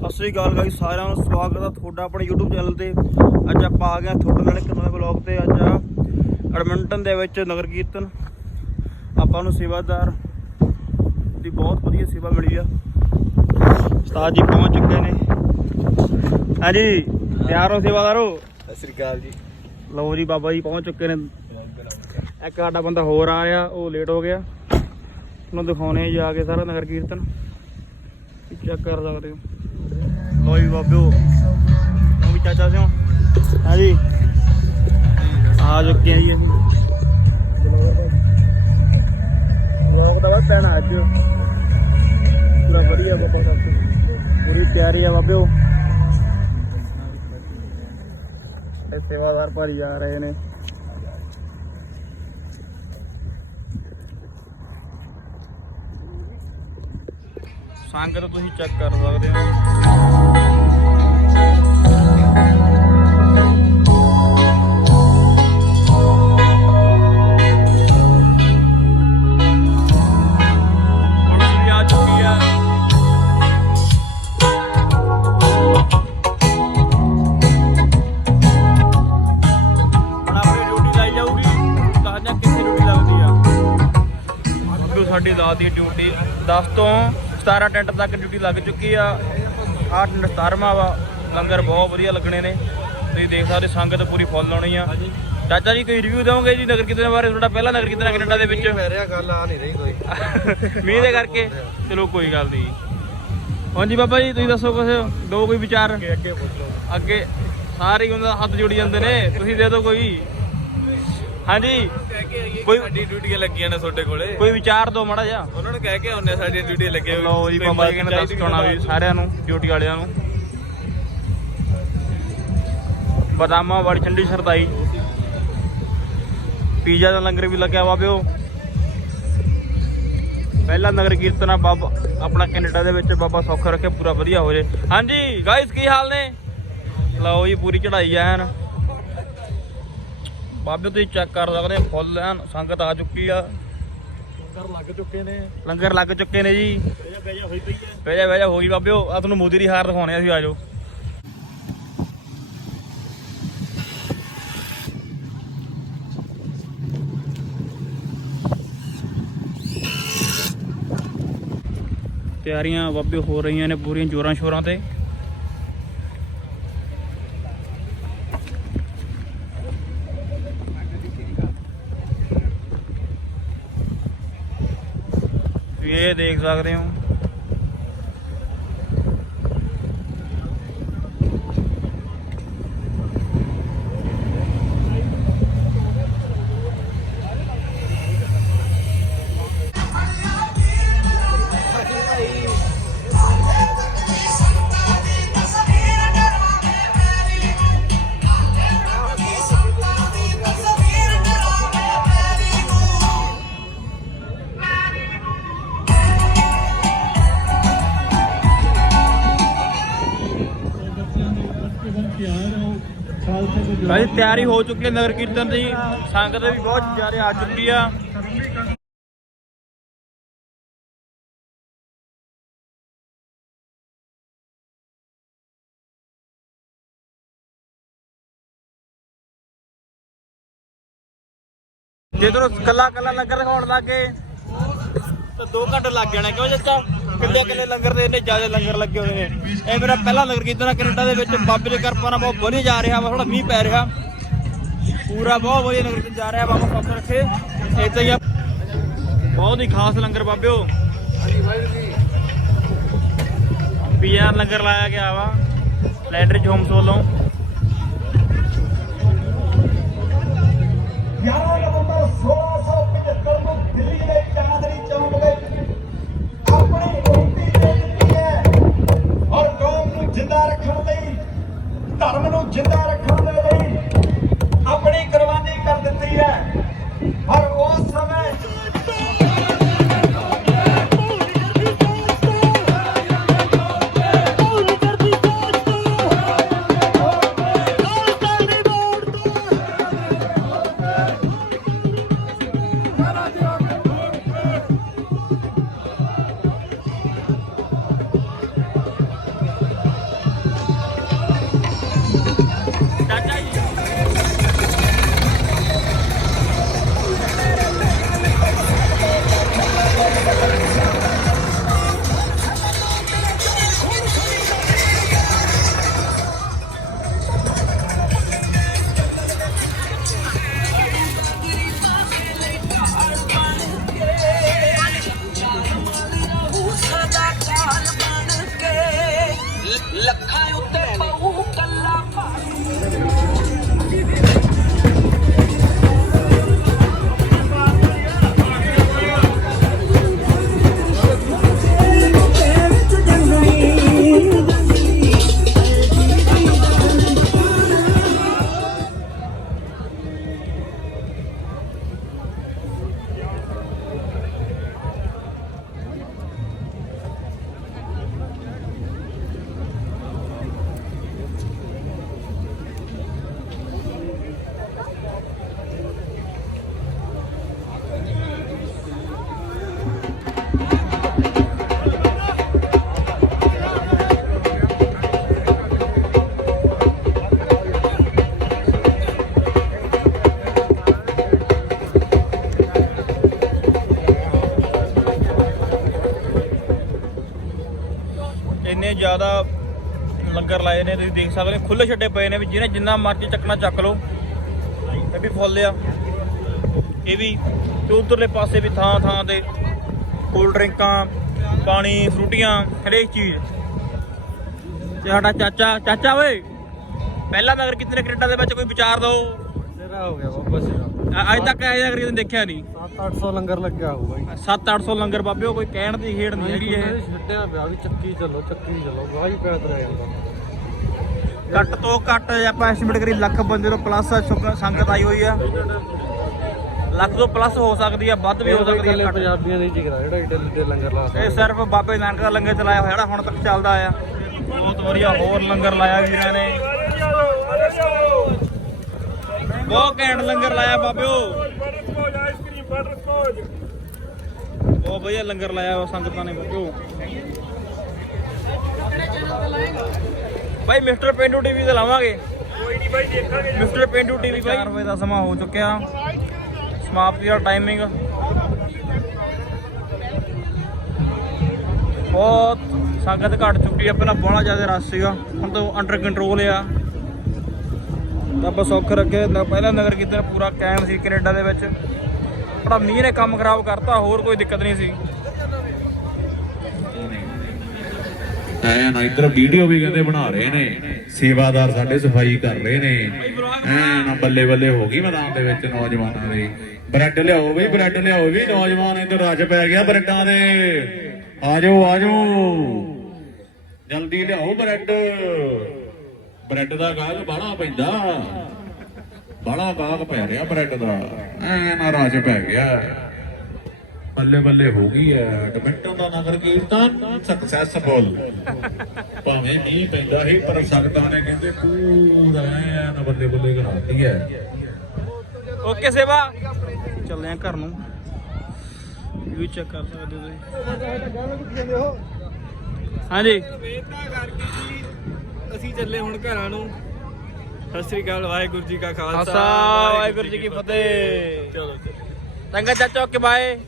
ਸਤਿ ਸ੍ਰੀ ਅਕਾਲ ਗਾਈ ਸਾਰਿਆਂ ਨੂੰ ਸਵਾਗਤ ਹੈ ਤੁਹਾਡਾ ਆਪਣੇ YouTube ਚੈਨਲ ਤੇ। ਅੱਜ ਆਪਾਂ ਆ ਗਏ ਹਾਂ ਤੁਹਾਡੇ ਨਾਲ ਇੱਕ ਨਵੇਂ ਵਲੌਗ ਤੇ। ਅੱਜ ਆ ਐਡਮਿੰਟਨ ਦੇ ਵਿੱਚ ਨਗਰ ਕੀਰਤਨ। ਆਪਾਂ ਨੂੰ ਸੇਵਾਦਾਰ ਦੀ ਬਹੁਤ ਵਧੀਆ ਸੇਵਾ ਮਿਲੀ ਆ। ਉਸਤਾਦ ਜੀ ਪਹੁੰਚ ਚੁੱਕੇ ਨੇ। ਹਾਂਜੀ ਤਿਆਰ ਹੋ ਸੇਵਾਦਾਰੋ? ਸਤਿ ਸ੍ਰੀ ਅਕਾਲ ਜੀ। ਲਓ ਜੀ ਬਾਬਾ ਜੀ ਪਹੁੰਚ ਚੁੱਕੇ ਨੇ। ਇੱਕ ਸਾਡਾ ਬੰਦਾ ਹੋਰ ਆ ਰਿਹਾ ਉਹ ਲੇਟ ਹੋ ਗਿਆ। ਉਹਨੂੰ ਦਿਖਾਉਣੇ ਆ ਜਾ ਕੇ ਸਾਰਾ ਨਗਰ ਕੀਰਤਨ। ਚੈੱਕ ਕਰ ਸਕਦੇ ਹੋ? ਜੀ ਬਾਬਿਓ। ਉਹ ਵੀ ਚਾਚਾ ਸਿਓ। ਹਾਂਜੀ। ਆ ਚੁੱਕੇ ਆ ਜੀ ਅਸੀਂ। ਲੋਕ ਦਾ ਬਸ ਪੈਣਾ ਅੱਜ। ਪੂਰਾ ਵਧੀਆ ਬਾਬਾ ਸਭ ਕੁਛ। ਪੂਰੀ ਤਿਆਰੀ ਆ ਬਾਬਿਓ। ਇਹ ਸੇਵਾਦਾਰ ਭਾਰੀ ਜਾ ਰਹੇ ਨੇ। ਸੰਗਤ ਤੁਸੀਂ ਚੈੱਕ ਕਰ ਸਕਦੇ ਹੋ। ਸਾਡੀ ਰਾਤ ਦੀ ਡਿਊਟੀ 10 ਤੋਂ 17 ਟੈਂਟ ਤੱਕ ਡਿਊਟੀ ਲੱਗ ਚੁੱਕੀ ਆ। ਟੈਂਟ 17ਵਾਂ ਵਾ। ਲੰਗਰ ਬਹੁਤ ਵਧੀਆ ਲੱਗਣੇ ਨੇ। ਤੁਸੀਂ ਦੇਖ ਸਕਦੇ ਸੰਗਤ ਪੂਰੀ ਫੁੱਲ ਆਉਣੀ ਆ। ਚਾਚਾ ਜੀ ਕੋਈ ਰਿਵਿਊ ਦਿਓਗੇ ਜੀ ਨਗਰ ਕੀਰਤਨ ਬਾਰੇ? ਤੁਹਾਡਾ ਪਹਿਲਾ ਨਗਰ ਕੀਰਤਨ ਆ ਕੈਨੇਡਾ ਦੇ ਵਿੱਚ? ਪੈ ਰਿਹਾ ਗੱਲ ਆ ਨਹੀਂ ਰਹੀ ਕੋਈ। ਮੀਂਹ ਦੇ ਕਰਕੇ? ਚਲੋ ਕੋਈ ਗੱਲ ਨਹੀਂ। ਹਾਂਜੀ ਬਾਬਾ ਜੀ ਤੁਸੀਂ ਦੱਸੋ ਕੁਝ ਦੋ ਕੋਈ ਵਿਚਾਰ? ਅੱਗੇ ਅੱਗੇ ਸਾਰੇ ਹੀ ਉਹਨਾਂ ਦਾ ਹੱਥ ਜੋੜੀ ਜਾਂਦੇ ਨੇ। ਤੁਸੀਂ ਦੇ ਦਿਓ ਕੋਈ। ਹਾਂਜੀ। ਕੋਈ ਸਾਡੀ ਡਿਊਟੀਆਂ ਲੱਗੀਆਂ ਨੇ ਤੁਹਾਡੇ ਕੋਲੇ। ਕੋਈ ਵਿਚਾਰ ਦਿਓ ਮਾੜਾ ਜਿਹਾ। ਉਹਨਾਂ ਨੂੰ ਕਹਿ ਕੇ ਆਉਂਦੇ ਸਾਡੀਆਂ ਡਿਊਟੀਆਂ ਲੱਗੀਆਂ ਹੋਈਆਂ। ਲਓ ਜੀ ਬਾਬਾ ਜੀ ਕਹਿੰਦੇ ਦੱਸ ਕੇ ਆਉਣਾ ਵੀ ਸਾਰਿਆਂ ਨੂੰ ਡਿਊਟੀ ਵਾਲਿਆਂ ਨੂੰ। ਬਦਾਮਾਂ ਵਾਲੀ ਠੰਡੀ ਸਰਦਾਈ। ਪੀਜ਼ਾ ਦਾ ਲੰਗਰ ਵੀ ਲੱਗਿਆ ਬਾਬਿਓ ਪਹਿਲਾ ਨਗਰ ਕੀਰਤਨ ਬਾਬਾ ਆਪਣਾ ਕੈਨੇਡਾ ਦੇ ਵਿੱਚ ਬਾਬਾ ਸੌਖ ਰੱਖੇ ਪੂਰਾ ਵਧੀਆ ਹੋ ਜੇ। ਹਾਂਜੀ ਗਾਇਸ ਕੀ ਹਾਲ ਨੇ? ਲਓ ਜੀ ਪੂਰੀ ਚੜਾਈ ਐਨ। ਬਾਬੇ ਤੁਸੀਂ ਚੈੱਕ ਕਰ ਸਕਦੇ ਹੋ ਫੁੱਲ ਐਨ ਸੰਗਤ ਆ ਚੁੱਕੀ ਆ। ਲੰਗਰ ਲੱਗ ਚੁੱਕੇ ਨੇ। ਲੰਗਰ ਲੱਗ ਚੁੱਕੇ ਨੇ ਜੀ। ਬੇਜਾ ਹੋਈ ਪਈ ਹੈ ਬਹਿ ਜਾ ਬਹਿ ਜਾ ਹੋ ਗਈ ਬਾਬਿਓ ਆ ਤੁਹਾਨੂੰ ਮੋਦੀ ਦੀ ਹਾਰ ਦਿਖਾਉਣੇ ਆ ਸੀ ਆਜੋ ਤਿਆਰੀਆਂ ਬਾਬੇ ਹੋ ਰਹੀਆਂ ਨੇ ਪੂਰੀਆਂ ਜੋਰਾਂ ਸ਼ੋਰਾਂ ਤੇ। ਇਹ ਦੇਖ ਸਕਦੇ ਹੋ। ਭਾਈ ਤਿਆਰੀ ਹੋ ਚੁੱਕੀ ਹੈ ਨਗਰ ਕੀਰਤਨ ਦੀ। ਸੰਗਤ ਵੀ ਬਹੁਤ ਜ਼ਿਆਦਾ ਆ ਚੁੱਕੀ ਆ। ਜੇ ਤੁਹਾਨੂੰ ਕੱਲਾ ਕੱਲਾ ਲੰਗਰ ਦਿਖਾਉਣ ਲੱਗੇ ਤਾਂ 2 ਘੰਟੇ ਲੱਗ ਜਾਣੇ, ਕਿਉਂ ਚਾਚਾ ਕਿੱਲੇ ਕਿੱਲੇ ਲੰਗਰ ਦੇ ਇੰਨੇ ਜ਼ਿਆਦਾ ਲੰਗਰ ਲੱਗੇ ਹੋਏ ਨੇ। ਇਹ ਮੇਰਾ ਪਹਿਲਾ ਨਗਰ ਕੀਰਤਨ ਆ ਕੈਨੇਡਾ ਦੇ ਵਿੱਚ, ਬਾਬੇ ਦੇ ਕਿਰਪਾ ਨਾਲ ਬਹੁਤ ਵਧੀਆ ਜਾ ਰਿਹਾ ਵਾ ਥੋੜਾ ਮੀਂਹ ਪੈ ਰਿਹਾ। ਪੂਰਾ ਬਹੁਤ ਵਧੀਆ ਨਗਰ ਕੀਰਤਨ ਜਾ ਰਿਹਾ ਬਾਬਾ ਸੌਖ ਰੱਖੇ ਇਦਾਂ ਹੀ ਬਹੁਤ ਹੀ ਖਾਸ ਲੰਗਰ ਬਾਬਿਓ। ਹਾਂਜੀ ਭਾਈ ਜੀ ਪੀਆਰ ਲੰਗਰ ਲਾਇਆ ਗਿਆ ਵਾ ਲੈਂਡਰੀ ਹੋਮਸ ਵੱਲੋਂ। ਗਿਆਰਾਂ ਜ਼ਿਆਦਾ ਲੰਗਰ ਲਾਏ ਨੇ, ਤੁਸੀਂ ਦੇਖ ਸਕਦੇ ਹੋ ਖੁੱਲੇ ਛੱਡੇ ਪਏ ਨੇ ਵੀ ਜਿਹਨੇ ਜਿੰਨਾ ਮਰਜ਼ੀ ਚੱਕਣਾ ਚੱਕ ਲਓ। ਇਹ ਵੀ ਫੁੱਲ ਆ। ਇਹ ਵੀ ਤੇ ਉਧਰਲੇ ਪਾਸੇ ਵੀ ਥਾਂ ਥਾਂ ਤੇ ਕੋਲਡ ਡਰਿੰਕਾਂ, ਪਾਣੀ, ਫਰੂਟੀਆਂ, ਹਰੇਕ ਚੀਜ਼। ਤੇ ਸਾਡਾ ਚਾਚਾ ਚਾਚਾ ਓਏ, ਪਹਿਲਾਂ ਨਗਰ ਕਿਤਨੇ ਕੈਨੇਡਾ ਦੇ ਵਿੱਚ ਕੋਈ ਵਿਚਾਰ ਦੋ ਤੇਰਾ ਹੋ ਗਿਆ ਬਾਬਾ ਅ- ਅੱਜ ਤੱਕ ਇਹ ਨਗਰ ਦੇਖਿਆ ਨਹੀਂ। 7-800 ਲੰਗਰ ਲੱਗਿਆ ਹੋਊਗਾ ਜੀ। 7-800 ਲੰਗਰ ਬਾਬਿਓ ਕੋਈ ਕਹਿਣ ਦੀ ਖੇਡ ਨਹੀਂ ਹੈਗੀ ਇਹ। ਛੱਡਿਆ ਪਿਆ ਵੀ ਚੱਕੀ ਚੱਲੋ ਚੱਕੀ ਚੱਲੋ ਵਾਹੀ ਪੈਦ ਰਹਿ ਜਾਂਦਾ। ਘੱਟ ਤੋਂ ਘੱਟ ਆਪਾਂ ਐਸਟੀਮੇਟ ਕਰੀ ਲੱਖ ਬੰਦੇ ਤੋਂ ਪਲੱਸ ਸੰਗਤ ਆਈ ਹੋਈ ਆ। ਲੱਖ ਤੋਂ ਪਲੱਸ ਹੋ ਸਕਦੀ ਆ ਵੱਧ ਵੀ ਹੋ ਸਕਦੀ ਆ ਘੱਟ। ਪੰਜਾਬੀਆਂ ਦੀ ਜਿਗਰਾ ਜਿਹੜਾ ਇਟਲੀ ਦੇ ਲੰਗਰ ਲਾ ਇਹ ਸਿਰਫ ਬਾਬੇ ਨਾਨਕ ਦਾ ਲੰਗਰ ਚਲਾਇਆ ਹੋਇਆ ਜਿਹੜਾ ਹੁਣ ਤੱਕ ਚੱਲਦਾ ਆ ਬਹੁਤ ਵਧੀਆ ਹੋਰ ਲੰਗਰ ਲਾਇਆ ਵੀਰਾਂ ਨੇ। ਬਹੁਤ ਘੈਂਟ ਲੰਗਰ ਲਾਇਆ ਬਾਬਿਓ। ਬਹੁਤ ਵਧੀਆ ਲੰਗਰ ਲਾਇਆ ਵਾ ਸੰਗਤਾਂ ਨੇ ਬਾਬਿਓ। ਭਾਈ ਮਿਸਟਰ ਪਿੰਡੂ ਟੀਵੀ ਤੇ ਲਾਵਾਂਗੇ। ਕੋਈ ਨਹੀਂ ਭਾਈ ਦੇਖਾਂਗੇ ਮਿਸਟਰ ਪਿੰਡੂ ਟੀਵੀ 4 ਵਜੇ ਦਾ ਸਮਾਂ ਹੋ ਚੁੱਕਿਆ। ਸਮਾਪਤੀ ਦਾ ਟਾਈਮਿੰਗ ਬਹੁਤ ਸੰਗਤ ਘਟ ਚੁੱਕੀ ਹੈ ਪਹਿਲਾਂ ਬਹੁਤ ਜ਼ਿਆਦਾ ਰਸ਼ ਸੀਗਾ। ਹੁਣ ਤਾਂ ਅੰਡਰ ਕੰਟਰੋਲ ਆ। ਰੱਬ ਸੁੱਖ ਰੱਖੇ। ਨਾ ਨਗਰ ਕੀਰਤਨ ਪੂਰਾ ਕਾਇਮ ਸੀ ਕੈਨੇਡਾ ਦੇ ਵਿੱਚ। ਬੜਾ ਮੀਂਹ ਨੇ ਕੰਮ ਖਰਾਬ ਕਰਤਾ, ਹੋਰ ਕੋਈ ਦਿੱਕਤ ਨਹੀਂ ਸੀ। ਐਨ ਇੱਧਰ ਵੀਡੀਓ ਵੀ ਕਹਿੰਦੇ ਬਣਾ ਰਹੇ ਨੇ। ਸੇਵਾਦਾਰ ਸਾਡੇ ਸਫ਼ਾਈ ਕਰ ਰਹੇ ਨੇ। ਐਨ ਬੱਲੇ ਬੱਲੇ ਹੋ ਗਈ ਮੈਦਾਨ ਦੇ ਵਿੱਚ ਨੌਜਵਾਨਾਂ ਦੇ। ਬ੍ਰੈਡ ਲਿਆਓ ਵੀ ਬ੍ਰੈਡ ਲਿਆਓ ਵੀ। ਨੌਜਵਾਨ ਇੱਧਰ ਰੱਜ ਪੈ ਗਿਆ ਬ੍ਰੈਡਾਂ ਦੇ। ਆਜੋ ਆਜੋ। ਜਲਦੀ ਲਿਆਓ ਬ੍ਰੈਡ। ਬ੍ਰੈਡ ਦਾ ਗਾਹਕ ਬਾਹਲਾ ਪੈਂਦਾ। ਬਾਹਲਾ ਗਾਹਕ ਪੈ ਰਿਹਾ ਬ੍ਰੈਡ ਦਾ। ਐਨ ਰੱਜ ਪੈ ਗਿਆ। ਬੱਲੇ ਬੱਲੇ ਹੋ ਗਈ ਹੈ ਐਡਮਿੰਟਨ ਦਾ ਨਗਰ ਕੀਰਤਨ ਸਕਸੈਸਫੁਲ ਭਾਵੇਂ ਨਹੀਂ ਪੈਂਦਾ ਸੀ ਪਰ ਸੰਗਤਾਂ ਨੇ ਕਹਿੰਦੇ ਪੂਰਾ ਐਨ ਬੱਲੇ ਬੱਲੇ ਕਰਾਤੀ ਹੈ ਓਕੇ ਸੇਵਾ। ਚੱਲਦੇ ਆ ਘਰ ਨੂੰ। ਵੀ ਚੈੱਕ ਕਰ ਸਕਦੇ ਹੋ ਤੁਸੀਂ। ਹਾਂਜੀ। ਅਸੀਂ ਚੱਲੇ ਹੁਣ ਘਰਾਂ ਨੂੰ। ਸਤਿ ਸ੍ਰੀ ਅਕਾਲ ਵਾਹਿਗੁਰੂ ਜੀ ਕਾ ਖਾਲਸਾ ਵਾਹਿਗੁਰੂ ਜੀ ਕੀ ਫਤਿਹ। ਚਲੋ ਚਲੋ। ਚੰਗਾ ਚਾਚਾ ਓਕੇ ਬਾਏ।